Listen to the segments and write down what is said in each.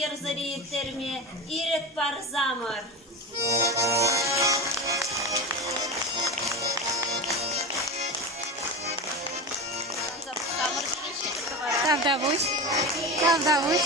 Gerzerii termie irek par zamar. Prawda, Wuś? Prawda, Wuś?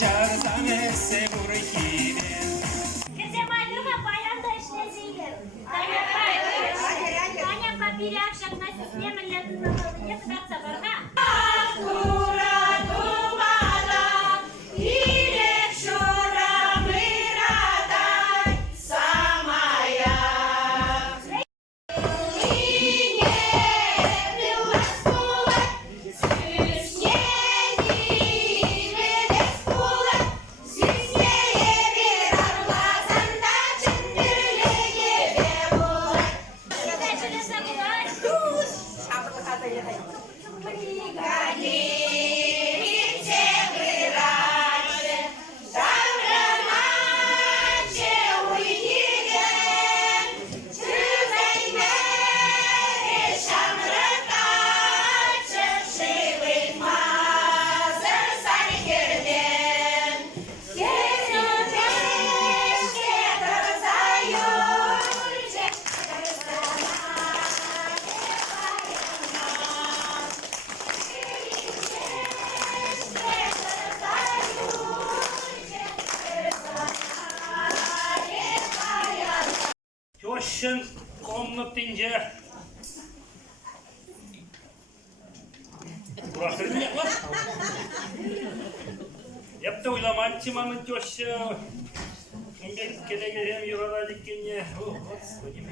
Şarzame sevurhinin Kızım Ayluka bayan da işlesiyle. Таня поперек шаг на систему для туннеля. Не кидаться барга. Тещин комнатынca Bırakır mı ya lan? Hep de uylamançı mamın tеща. Şimdi kede gelem yurada dikkenye. Oh, Господи,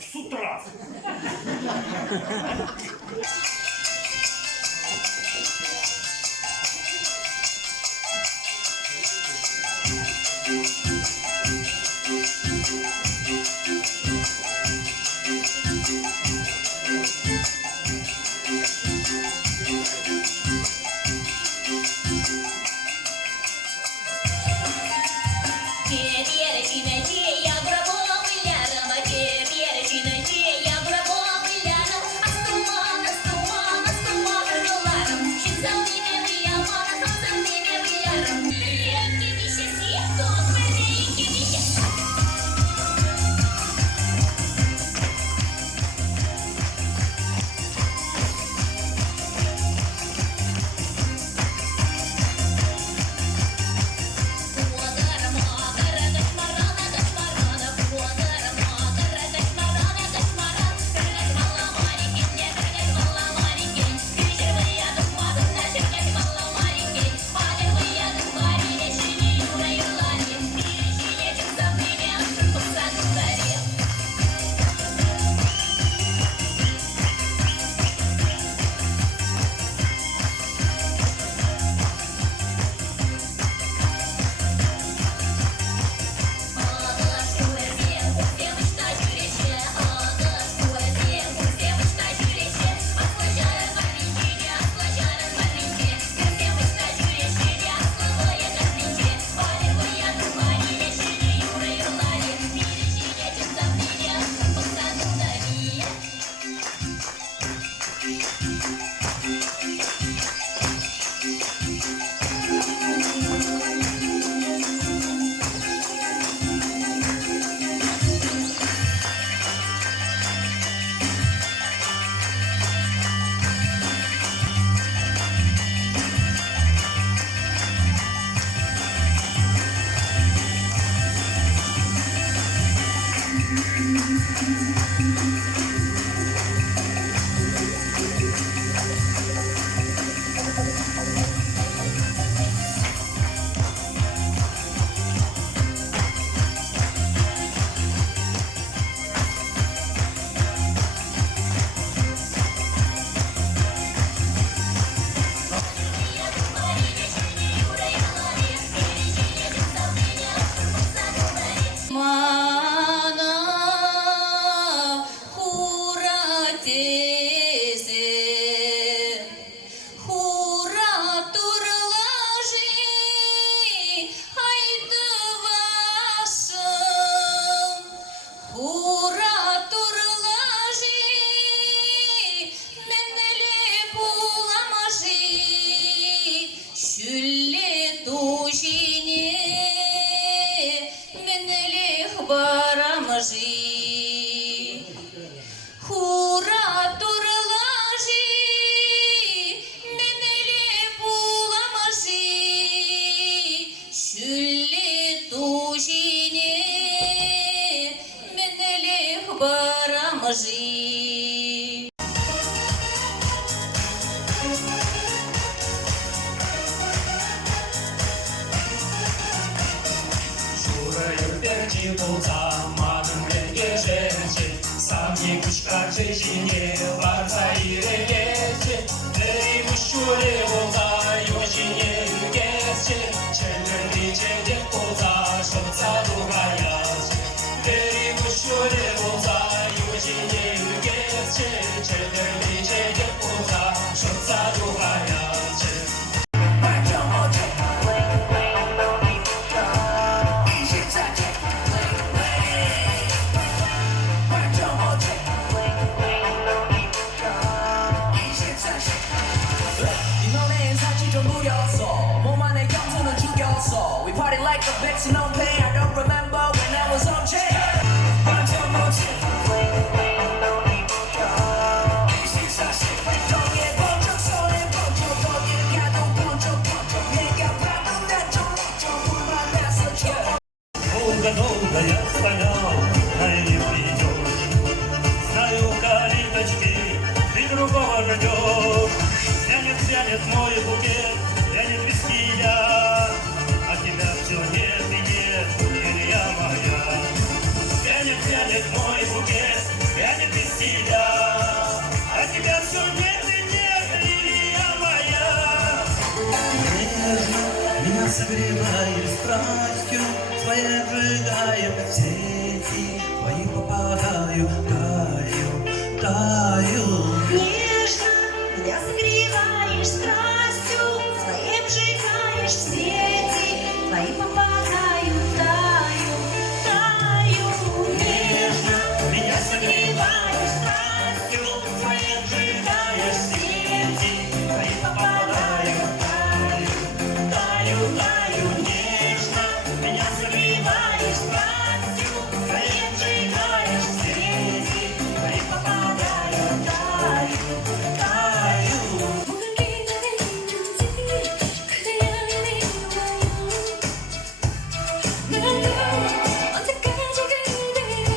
с утра. барамжи, хура турлажи, менеле буламажи, шүлле тужине, менеле барамжи. Перчи булса, мадымлерге жерче, самне кушка чечине, барса ирелече, дери мушуле булса, йожине югесче, челлерличе деп булса, шотса дугаяче, дери мушуле булса, йожине югесче, челлерличе деп булса, шотса дугаяче. We party like a vixen on pain. I don't remember when I was on chain. Долго-долго я стоял, а не придешь. Знаю, калиточки, ты другого ждешь. Тянет мой букет, тянет виски я, а тебя все нет и нет, Илья моя. Тянет мой букет, тянет виски я, а тебя все нет и нет, Илья моя. Нежно меня согреваешь страстью, своей обжигаем сети, твои попадаю, таю. Нежно меня согреваешь страстью, своей обжигаешь в сети, твои попадают, таю. Нежно меня согреваешь страстью, своей обжигаешь сети, твои попадают, таю. Нежно меня согреваешь страстью, своей обжигаешь сети, твои попадают, таю. 뭔가 기다리는지 그대여 미워요. 나도 언제까지 그대가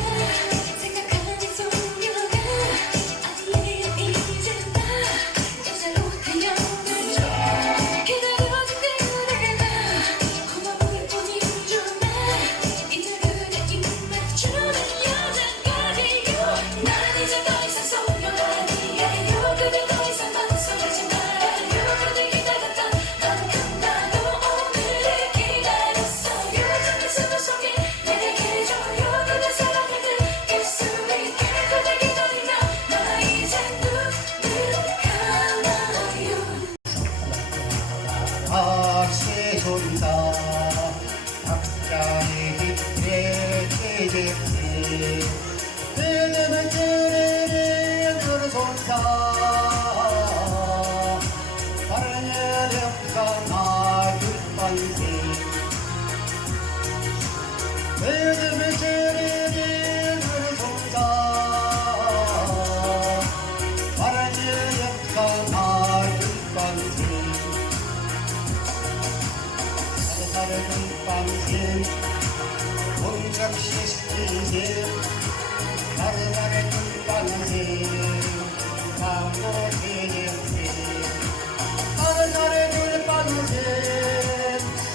생각하니 소녀가 아니에요. 이제 나 여자로 태어나죠. 기다려준 그대가 고마울 뿐이죠. 나 이제 그대 입 맞추는 여자까지요. 난 이제 더 이상 소녀가 아니에요. 그대 더 이상 망설이지 말아요. 그대 기다렸던 만큼 나도 오늘을 기다렸어요. 잠깐 숨을 속에 내게 줘요. 그대 사랑을 느낄 수 있게 그대 기다리며 나 이제 눈을 감아요. 박씨 존사 각자의 빛에 계겠지 믿음은 드리는 그 손사 다른 여력과 나길 번지 믿음은 드리는 그 손사 다른 여력과 나길 번지 사르사르 눈빵신 온적시시신 사르사르 눈빵신 나무지니신 사르사르 눈빵신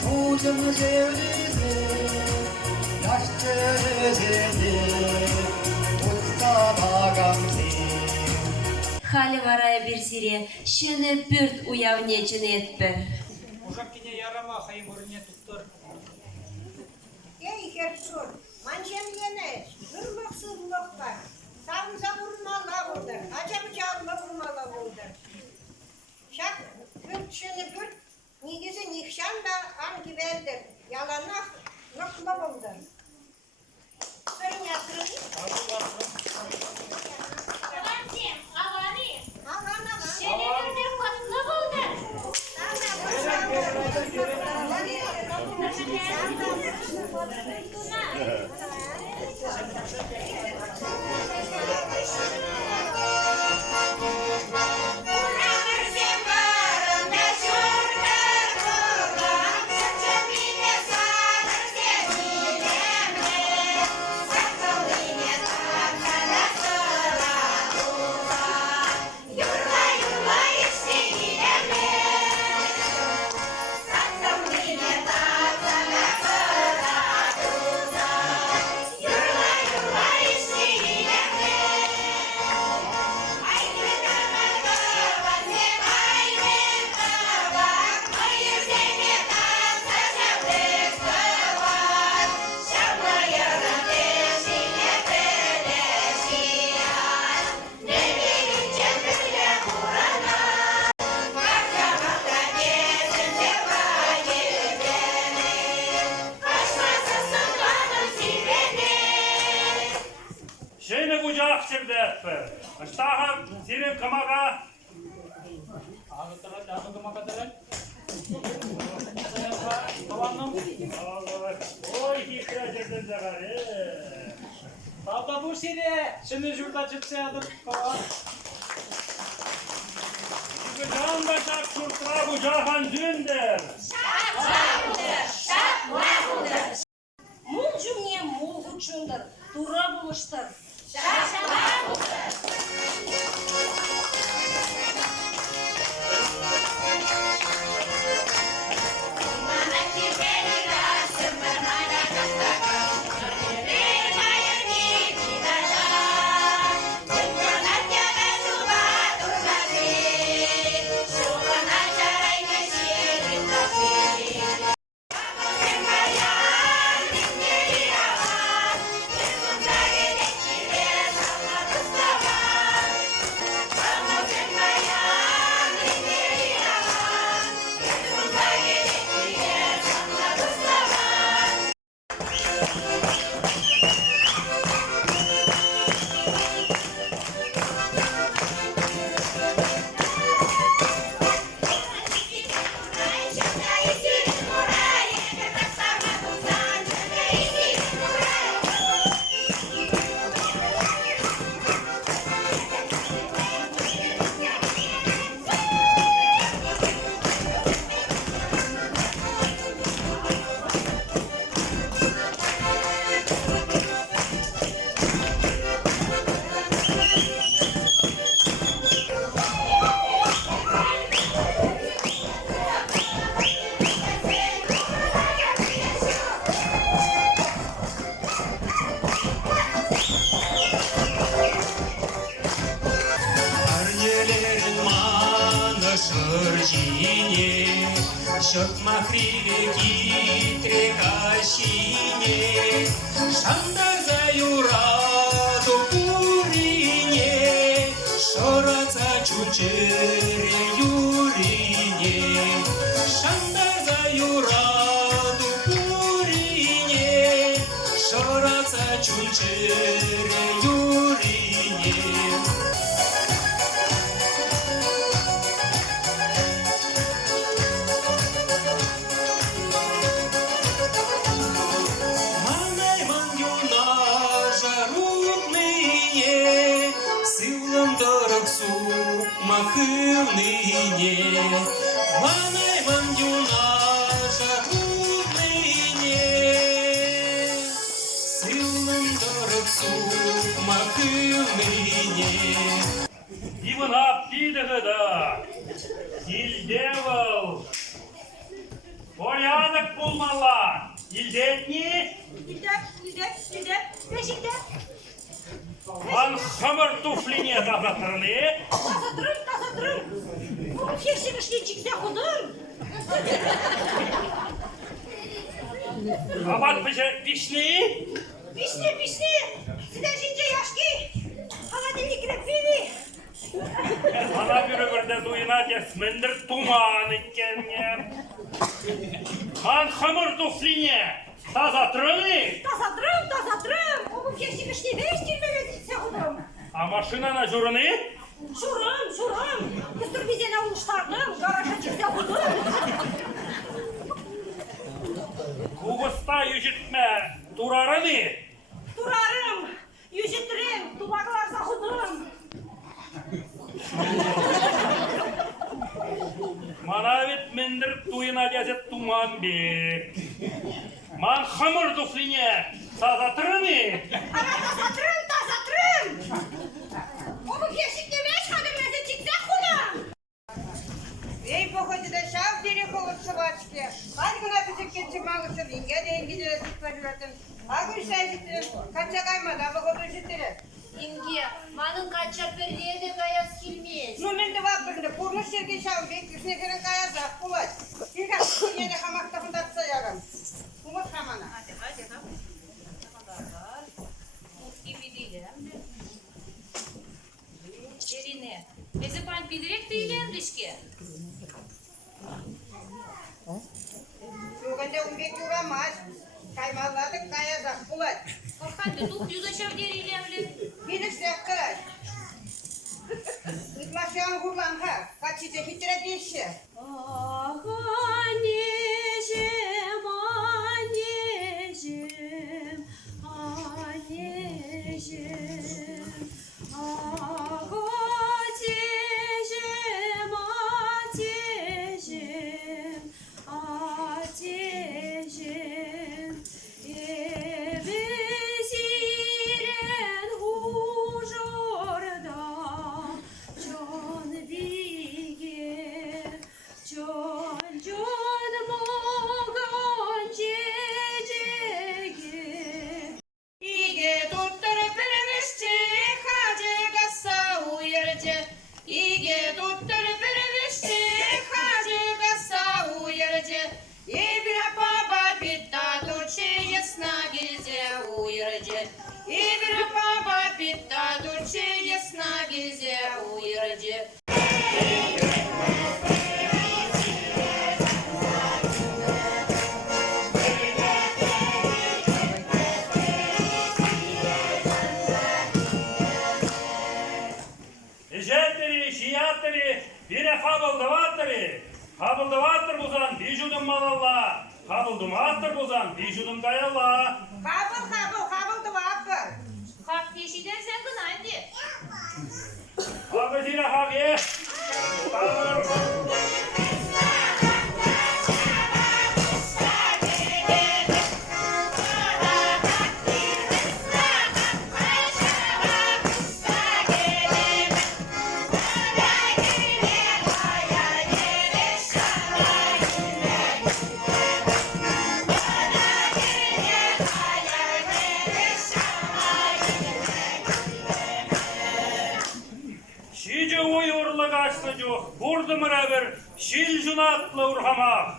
우정제리신 야시제리신 웃사바감신 Халі варая бірсіре, шені пүрт уявнечін етпір. Uşakkine yaramaka yumurine tuttur. Ey Kertur, manşem yene, zırlık sırlık var. Sağımıza vurmalar olur, acaba canlı vurmalar olur. Şak, pürt şını pürt, nigizi nişan da anki verdir. Yalanak, nokla olur. Sayın yatırın. Şenelerdir patlı buldur. Sana Şeyini kucak çekti etme. Aşağı senin kamağa. Allah. Oy hikâye çekti zagarı. Abla bu sene şimdi şurada çıksaydın falan. Can başak kurtla bu cahan dündür. Мул жүмне мул күчүндір, тура булыштыр. Жоржине, счет махривики трекащине, шанда за юраду пурине, шораца чучере юрине, шанда за юраду пурине, шораца чучере юрине. Махивнині, мане мандюна жагубнині, силним дорогсу махивнині. Иван Аптидыгыда, Ильдевал, порядок bulmalar, İldetni, Beşikte. Lan hamur tufliне zavratırını, Таза-трым. Bu Всевышний çıksa kudur. abat vişni, Вишни. Сидящие яшки. Холодильник крепили. bana bir duyuna kesmendir tuman ikken. Lan hamur tufliне, таза-трыны, Таза-трым. Bu Всевышний весь kirmeli çıksa kudur. a maşına na jurını, Şuram. Üstür bize ne olmuşlardım. Garaja çıksa kudur. kuvasta yücütme, durarını, Durarım. Manavit mindir tuyuna gezet tuman bir. Man hamur dufline. Sazatırı mı? Tasatırım. Onu keşik demeye çıkardım çıkacak kula. Ey pokocu da şav diri kovutsu başki. Hadi buna küçük geçim ağısı dinge de İngilizce sıkmadıratın. Ağır sayıcıtırın. Kaça kaymadı ama koducutırın. İngi, manın kaçak verliğe de gayas kilmeyiz. Ну, мен de vapırında kurmuş şirkin şav bek üstüne kırın kaya zah kulay. Bir kapı yine hamakta fındatsa yarım. Umut hamana. Hadi. Mut gibi değil hem de. Yerine. Eze pan pidirek değilermiş ki. Yoganda umbek yoramaz. Kaymalladık kaya zah kulay. Hadi dur yüzeşev deriyle. Gidip sekkalar. Utlaşan kurlan ha. Kaçıcı hitre değişi. Ah anneciğim, anneciğim, anneciğim. Ah ateşim, ateşim, ateşim. Evesiren huzurda can bige, can mogan cecege. İge tuttur pervesti hacı gassa uyarıcı. İge tuttur pervesti hacı gassa uyarıcı. İbra baba bitta durçe yasna gize uyarıcı. İbra baba bitta durçe yasna gize uyarıcı. Ejetleri, şiatleri, bire habıldıvattırı. Habıldıvattır buzan, vücudum malalla. Habıldıvattır buzan, vücudum dayalla. Kabul da vapır. Hak peşiden sen kız hadi. Habetine hak ye. Habır. Şice uyurlu kaçtıcı, vurdu mıra şil junatlı urhamak.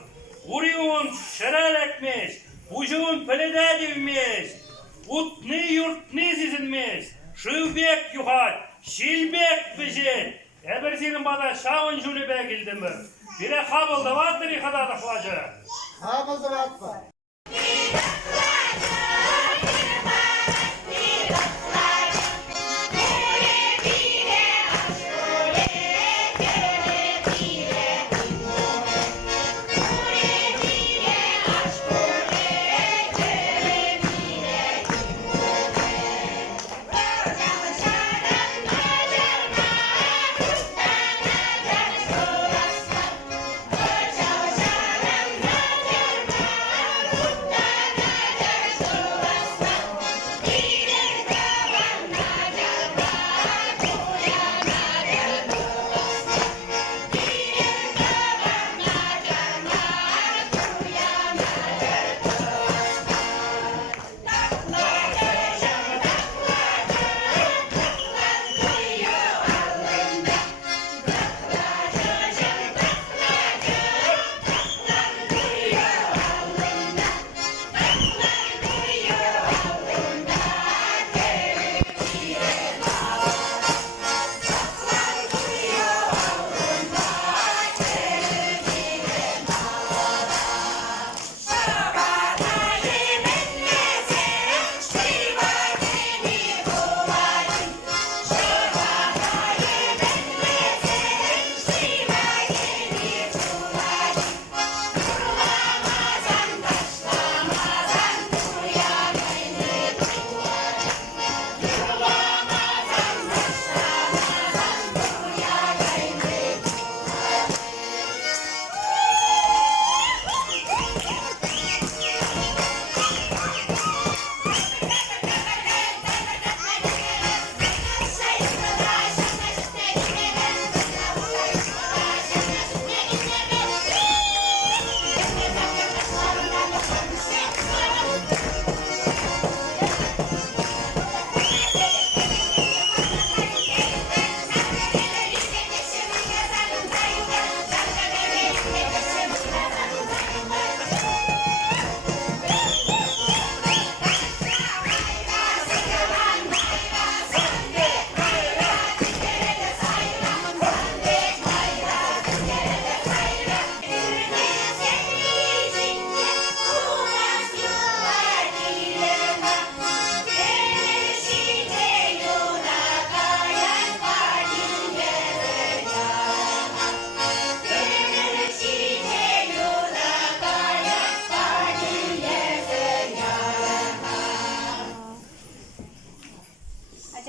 Vuruyon şerer ekmiş, vücudun pelede divmiş. Utni yurtni sizinmiş, şıvbek yuhat, şilbek bizi. Ebersinin bana şavun jülü begildi mi? Bire kabıldı vattır yıkada da kılacı. Kabul da vapır.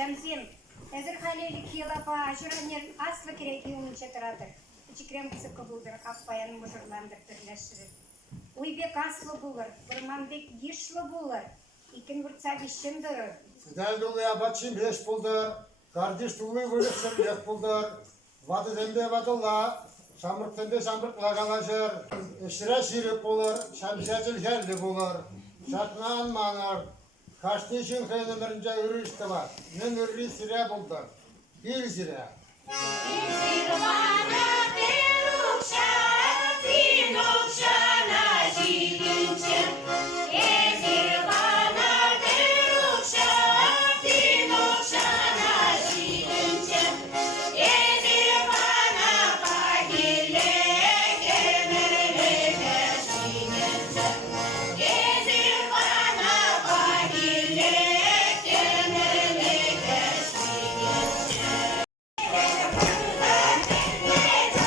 Şemsiyem. Ezir haleli kiyalapa şuraner aslı kerek yolunca tıradır. İçikrem kısı kabuldur. Kappayanı mıжырландыртırlaştırır. Uybek aslı bulur. Burmanbek yışlı bulur. İkin vurtsa bişimdir. Sidel dolu yapacağım 5 buldur. Kardeş dolu bölüksem 5 buldur. Vadı zende vadılla. Samırk zende samırkla kalaşır. Şire şirip bulur. Şemsiyecil geldi bulur. Şatman manır. Kaçtı için köyünümürünce ürü işte var. Ne ürü sire buldur. Bir sire. Thank you.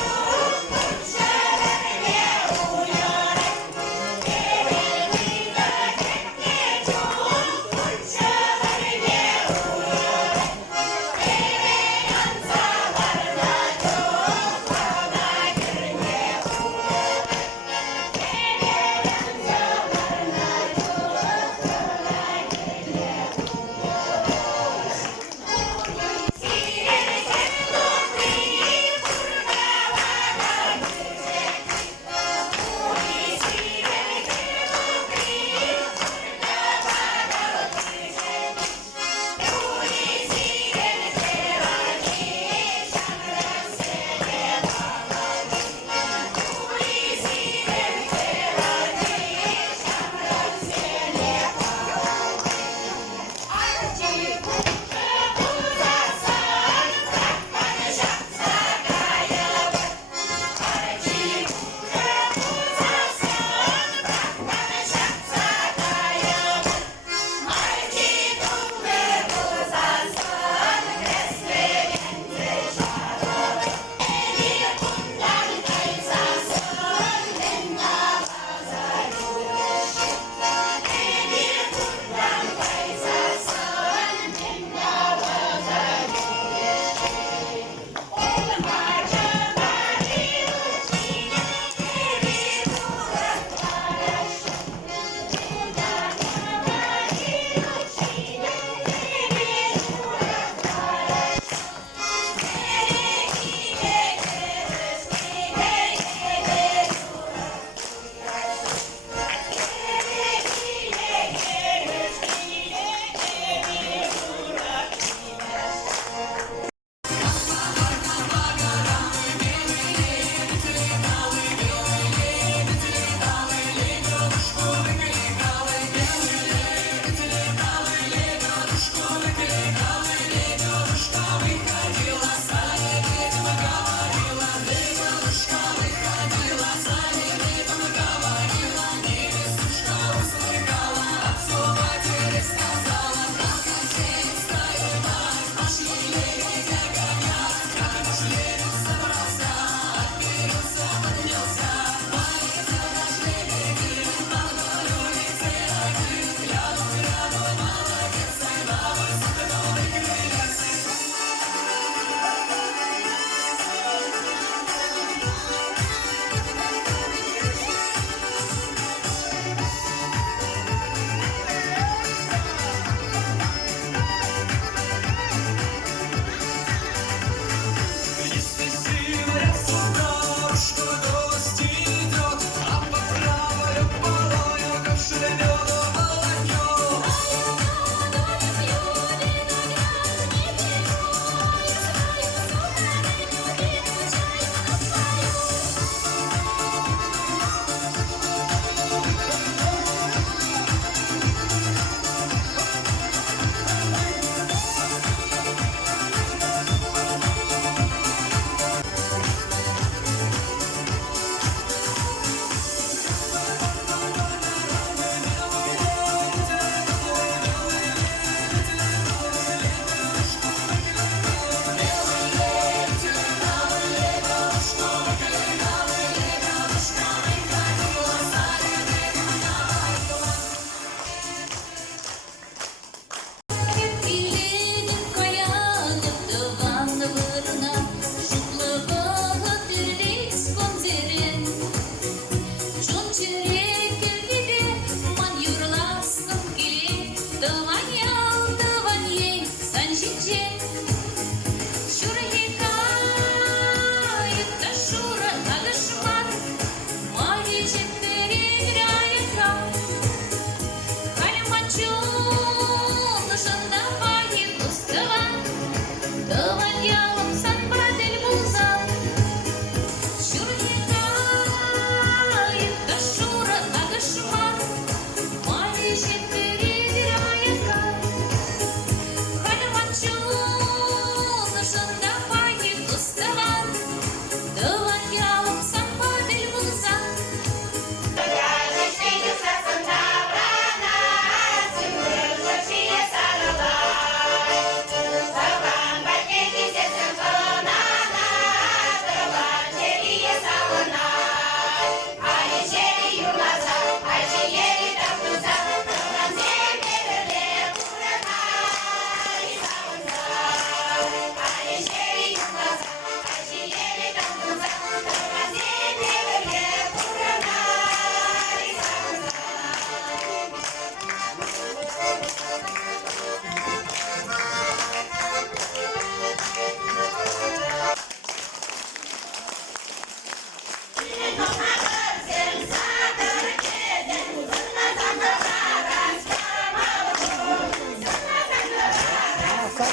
Repre,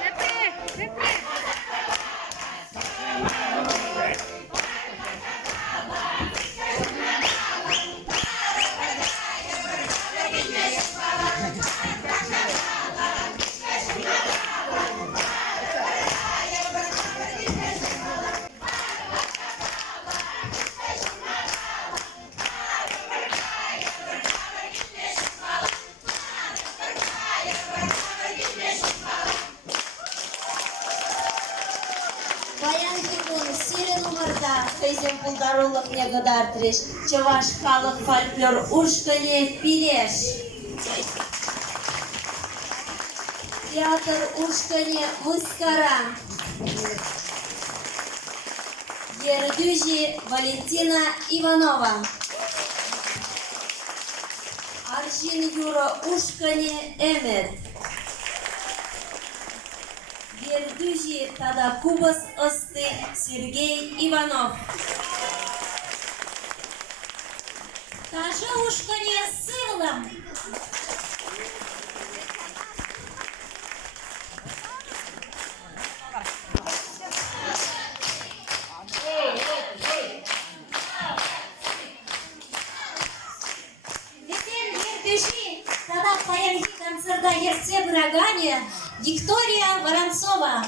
repre, repre. Баян Гимун, сирен умырда, хейзен пулдарулық негодар треш, чаваш халық фольклор ушкане пилеш. Театр ушкане мыскара. Ердюжи Валентина Иванова. Аршин Юра ушкане эмет. Ердюжи Тада Кубас Осты Сергей Иванов. Тажа ушкане сывлом. Ердюжи Тада Паянги концерта Ерце Брагане Виктория Воронцова.